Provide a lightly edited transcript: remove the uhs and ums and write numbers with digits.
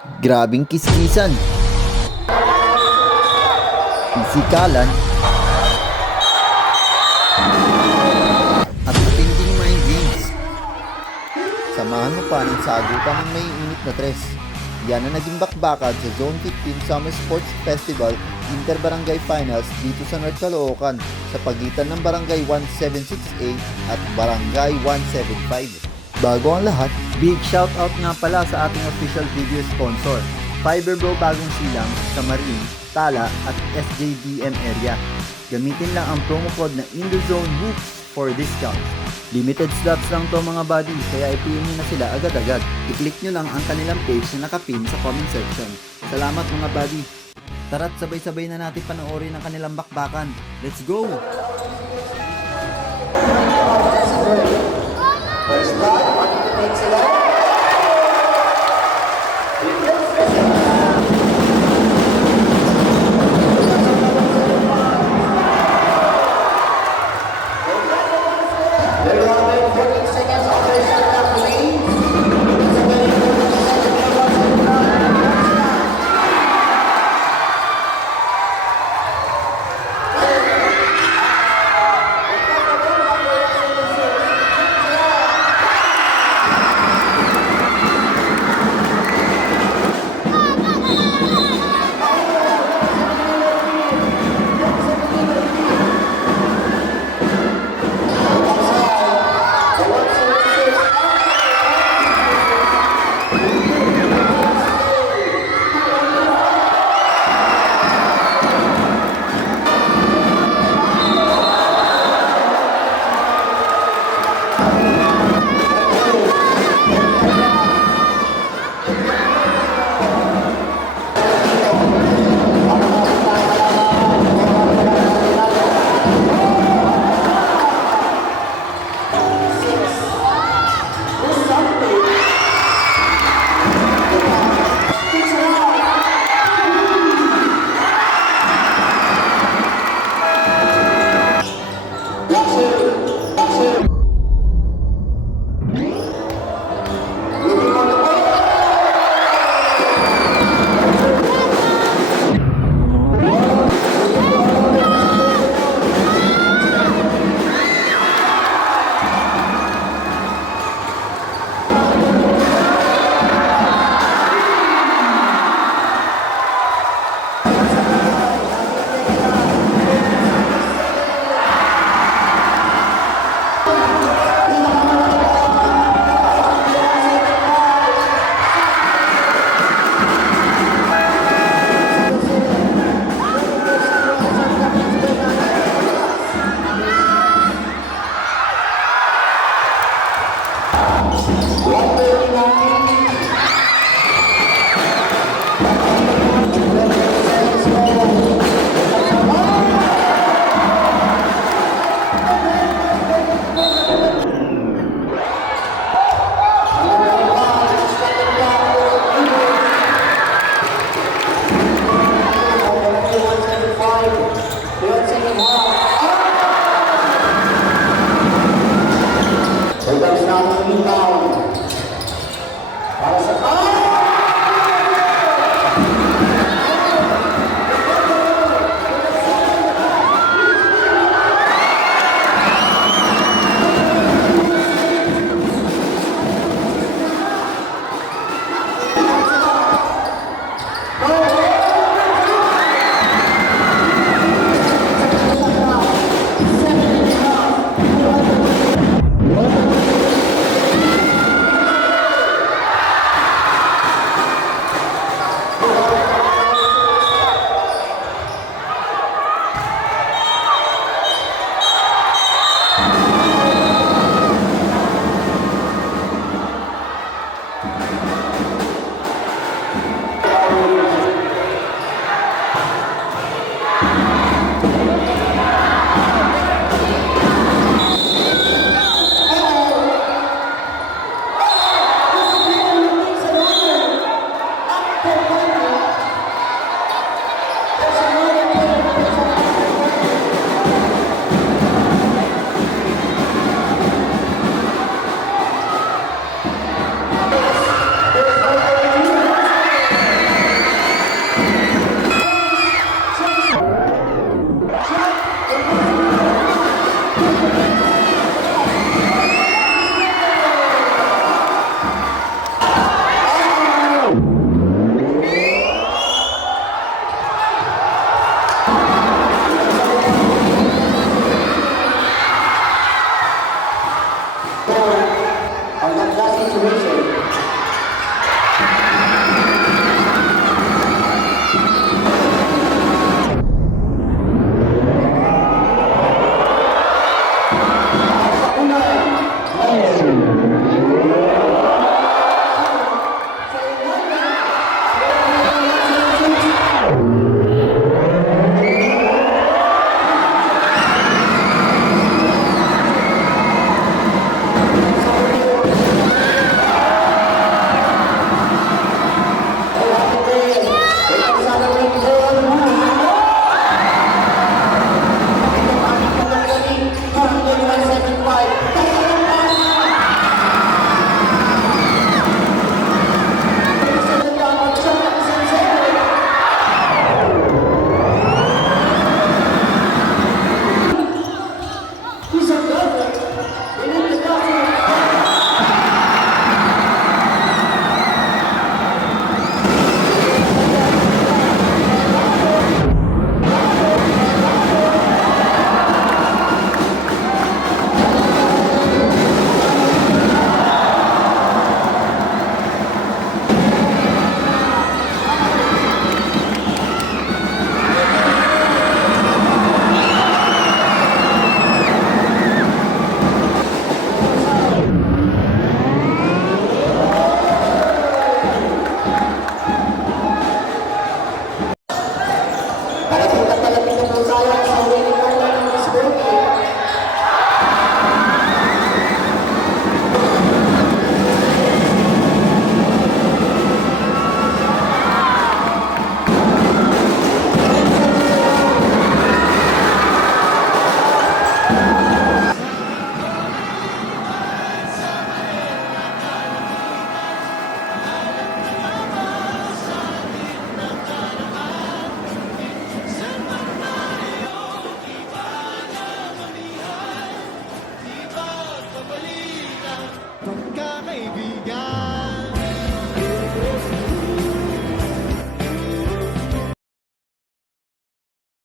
Grabing kiskisan. Pisikalan. At matinding mind games. Samahan mo pa ng sagutan ng may init na tres. Yan ang naging bakbakan sa Zone 15 Summer Sports Festival Inter-Barangay Finals dito sa North Caloocan sa pagitan ng Barangay 176A at Barangay 175. Bago ang lahat, big shoutout nga pala sa ating official video sponsor, Fiberbro Bagong Silang sa Marine, Tala at SJDM area. Gamitin lang ang promo code na INDOZONE HOOPS for discount. Limited slots lang to mga buddy, kaya i-PM nyo na sila agad-agad. I-click nyo lang ang kanilang page na nakapin sa comment section. Salamat mga buddy. Tara't sabay-sabay na natin panoorin ang kanilang bakbakan. Let's go! First blood, takes it out.